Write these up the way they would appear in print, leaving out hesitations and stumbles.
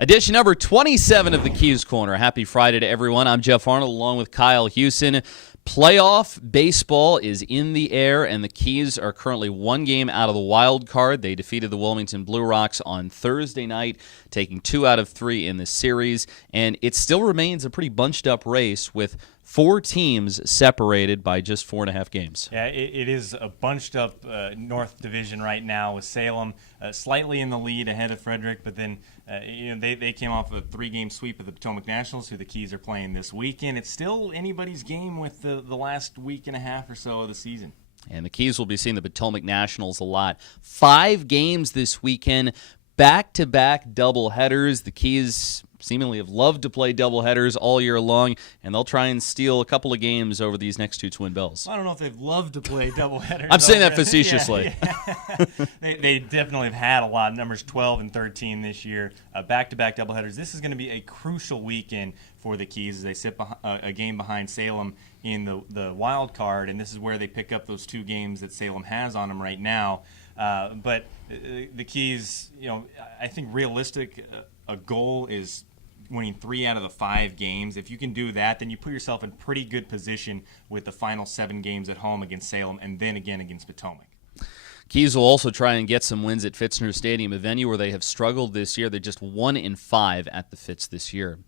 Edition number 27 of the Keys Corner. Happy Friday to everyone. I'm Jeff Arnold along with Kyle Hewson. Playoff baseball is in the air, and the Keys are currently one game out of the wild card. They defeated the Wilmington Blue Rocks on Thursday night, taking 2 out of 3 in the series, and it still remains a pretty bunched-up race with 4 teams separated by just 4.5 games. Yeah, it is a bunched-up North Division right now with Salem slightly in the lead ahead of Frederick, but then they came off a 3-game sweep of the Potomac Nationals, who the Keys are playing this weekend. It's still anybody's game with the last week and a half or so of the season. And the Keys will be seeing the Potomac Nationals a lot. 5 games this weekend, back-to-back doubleheaders. The Keys seemingly have loved to play doubleheaders all year long, and they'll try and steal a couple of games over these next 2 Twin Bells. I don't know if they've loved to play doubleheaders. I'm saying that facetiously. Yeah. They definitely have had a lot, numbers 12 and 13 this year, back-to-back doubleheaders. This is going to be a crucial weekend for the Keys as they sit a game behind Salem in the wild card, and this is where they pick up those 2 games that Salem has on them right now. But the Keys, I think realistic, a goal is winning 3 out of the 5 games. If you can do that, then you put yourself in pretty good position with the final 7 games at home against Salem and then again against Potomac. Keys will also try and get some wins at Fitzner Stadium, a venue where they have struggled this year. They're just 1-5 at the Fitz this year.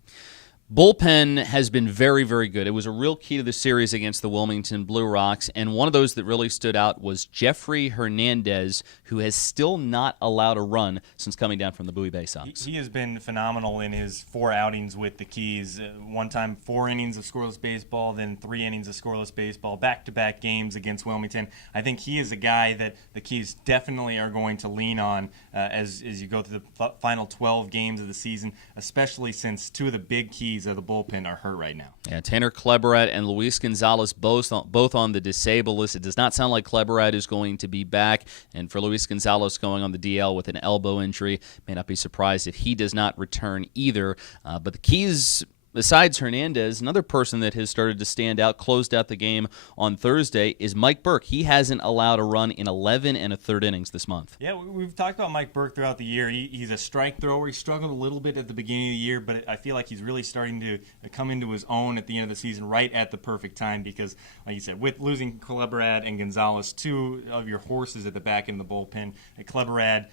Bullpen has been very, very good. It was a real key to the series against the Wilmington Blue Rocks, and one of those that really stood out was Jeffrey Hernandez, who has still not allowed a run since coming down from the Bowie Bay Sox. He has been phenomenal in his 4 outings with the Keys. One time 4 innings of scoreless baseball, then 3 innings of scoreless baseball, back-to-back games against Wilmington. I think he is a guy that the Keys definitely are going to lean on as you go through the final 12 games of the season, especially since 2 of the big keys of the bullpen are hurt right now. Yeah, Tanner Kleberad and Luis Gonzalez both on the disabled list. It does not sound like Kleberad is going to be back, and for Luis Gonzalez going on the DL with an elbow injury, may not be surprised if he does not return either. But the Keys, besides Hernandez, another person that has started to stand out, closed out the game on Thursday, is Mike Burke. He hasn't allowed a run in 11 1/3 innings this month. Yeah, we've talked about Mike Burke throughout the year. He's a strike thrower. He struggled a little bit at the beginning of the year, but I feel like he's really starting to come into his own at the end of the season, right at the perfect time, because, like you said, with losing Kleberad and Gonzalez, 2 of your horses at the back end of the bullpen, Kleberad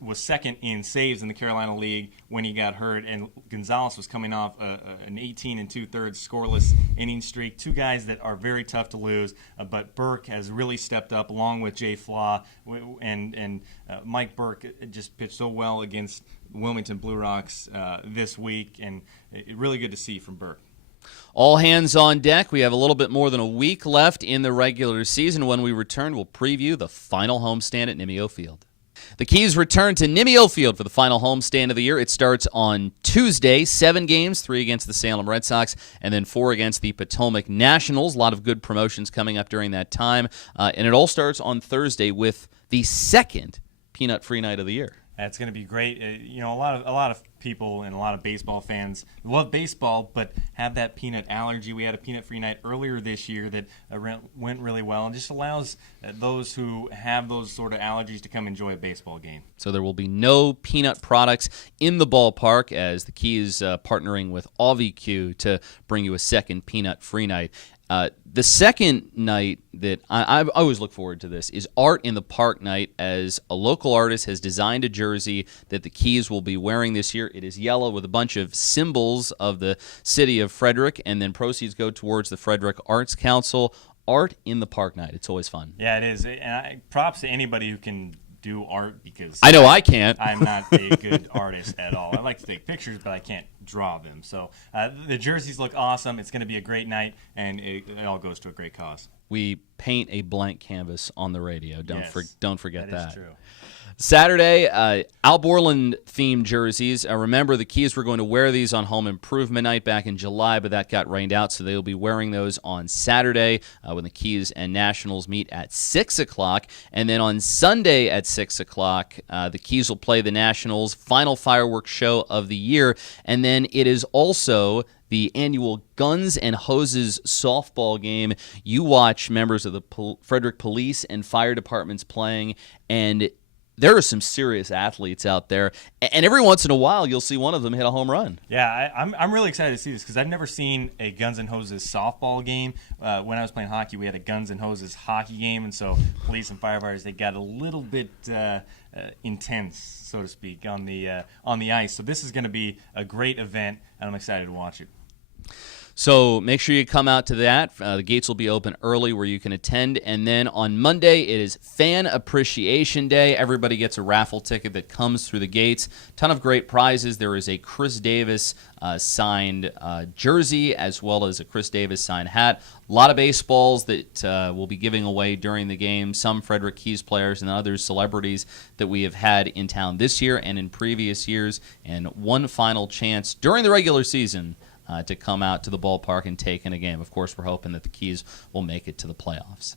was second in saves in the Carolina League when he got hurt, and Gonzalez was coming off an 18 2/3 scoreless inning streak. 2 guys that are very tough to lose, but Burke has really stepped up along with Jay Flaw, and Mike Burke just pitched so well against Wilmington Blue Rocks this week, and really good to see from Burke. All hands on deck. We have a little bit more than a week left in the regular season. When we return, we'll preview the final homestand at Nimio Field. The Keys return to Nimio Field for the final homestand of the year. It starts on Tuesday, 7 games, 3 against the Salem Red Sox, and then 4 against the Potomac Nationals. A lot of good promotions coming up during that time. And it all starts on Thursday with the second peanut-free night of the year. It's going to be great. A lot of people and a lot of baseball fans love baseball, but have that peanut allergy. We had a peanut-free night earlier this year that went really well, and just allows those who have those sort of allergies to come enjoy a baseball game. So there will be no peanut products in the ballpark, as the Keys partnering with AviQ to bring you a second peanut-free night. The second night that I always look forward to this is Art in the Park night, as a local artist has designed a jersey that the Keys will be wearing this year. It is yellow with a bunch of symbols of the city of Frederick, and then proceeds go towards the Frederick Arts Council. Art in the Park night. It's always fun. Yeah, it is. And props to anybody who can do art, because I know I can't. I'm not a good artist at all. I like to take pictures, but I can't draw them. So the jerseys look awesome. It's going to be a great night, and it all goes to a great cause. We paint a blank canvas on the radio. Don't forget that. That is true. Saturday, Al Borland-themed jerseys. Remember, the Keys were going to wear these on Home Improvement Night back in July, but that got rained out, so they'll be wearing those on Saturday when the Keys and Nationals meet at 6 o'clock. And then on Sunday at 6 o'clock, the Keys will play the Nationals' final fireworks show of the year. And then it is also the annual Guns and Hoses softball game. You watch members of the Frederick Police and Fire Departments playing, and there are some serious athletes out there, and every once in a while you'll see one of them hit a home run. Yeah, I'm really excited to see this because I've never seen a Guns N' Hoses softball game. When I was playing hockey, we had a Guns N' Hoses hockey game, and so police and firefighters, they got a little bit intense, so to speak, on the ice. So this is going to be a great event, and I'm excited to watch it. So make sure you come out to that. The gates will be open early where you can attend. And then on Monday, it is Fan Appreciation Day. Everybody gets a raffle ticket that comes through the gates. Ton of great prizes. There is a Chris Davis signed jersey as well as a Chris Davis signed hat. A lot of baseballs that we'll be giving away during the game. Some Frederick Keys players and other celebrities that we have had in town this year and in previous years. And one final chance during the regular season to come out to the ballpark and take in a game. Of course, we're hoping that the Keys will make it to the playoffs.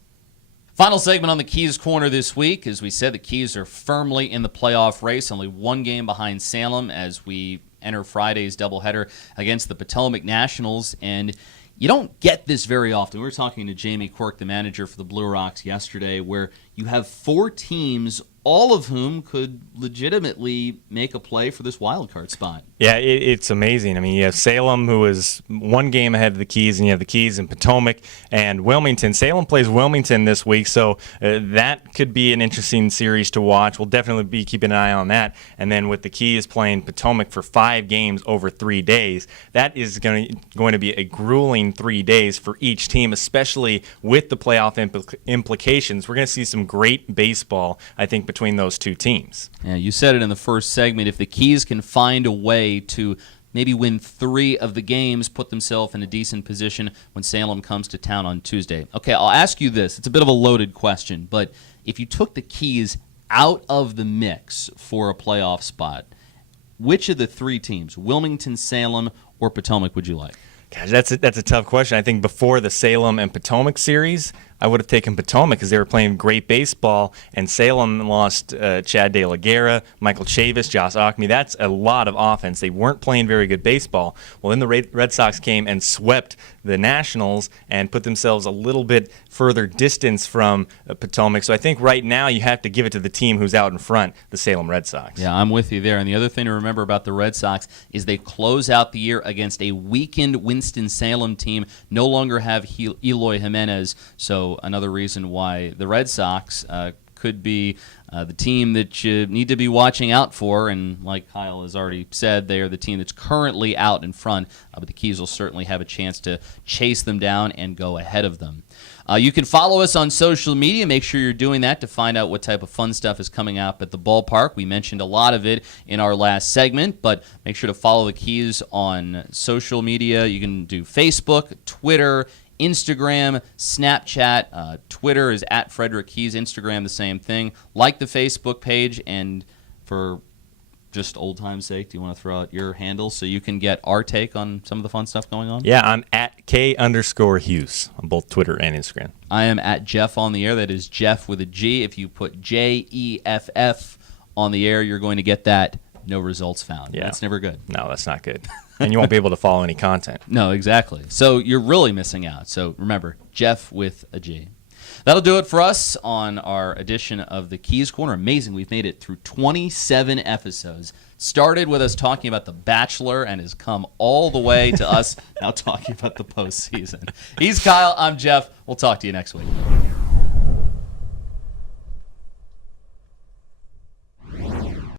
Final segment on the Keys Corner this week. As we said, the Keys are firmly in the playoff race, only one game behind Salem as we enter Friday's doubleheader against the Potomac Nationals. And you don't get this very often. We were talking to Jamie Quirk, the manager for the Blue Rocks, yesterday, where you have four teams, all of whom could legitimately make a play for this wild card spot. Yeah, it's amazing. I mean, you have Salem, who is one game ahead of the Keys, and you have the Keys and Potomac and Wilmington. Salem plays Wilmington this week, so that could be an interesting series to watch. We'll definitely be keeping an eye on that. And then with the Keys playing Potomac for 5 games over 3 days, that is going to be a grueling 3 days for each team, especially with the playoff implications. We're going to see some great baseball, I think, between those two teams. Yeah, you said it in the first segment. If the Keys can find a way to maybe win 3 of the games, put themselves in a decent position when Salem comes to town on Tuesday. Okay, I'll ask you this. It's a bit of a loaded question, but if you took the Keys out of the mix for a playoff spot, which of the 3 teams, Wilmington, Salem, or Potomac, would you like? Gosh, that's a tough question. I think before the Salem and Potomac series, I would have taken Potomac because they were playing great baseball, and Salem lost Chad De La Guerra, Michael Chavis, Josh Acme. That's a lot of offense. They weren't playing very good baseball. Well, then the Red Sox came and swept the Nationals and put themselves a little bit further distance from Potomac. So I think right now you have to give it to the team who's out in front, the Salem Red Sox. Yeah, I'm with you there. And the other thing to remember about the Red Sox is they close out the year against a weakened Winston-Salem team, no longer have Eloy Jimenez, so another reason why the Red Sox could be the team that you need to be watching out for. And like Kyle has already said, they are the team that's currently out in front, but the Keys will certainly have a chance to chase them down and go ahead of them. You can follow us on social media. Make sure you're doing that to find out what type of fun stuff is coming up at the ballpark. We mentioned a lot of it in our last segment, but make sure to follow the Keys on social media. You can do Facebook, Twitter, Instagram, Snapchat. Twitter is at Frederick Keys. Instagram, the same thing. Like the Facebook page, and for just old time's sake, do you want to throw out your handle so you can get our take on some of the fun stuff going on? Yeah, I'm at K_Hughes on both Twitter and Instagram. I am at Jeff on the air. That is Jeff with a G. If you put JEFF on the air, you're going to get that. No results found. Yeah. That's never good. No, that's not good. And you won't be able to follow any content. No, exactly. So you're really missing out. So remember, Jeff with a G. That'll do it for us on our edition of the Keys Corner. Amazing. We've made it through 27 episodes. Started with us talking about The Bachelor and has come all the way to us now talking about the postseason. He's Kyle. I'm Jeff. We'll talk to you next week.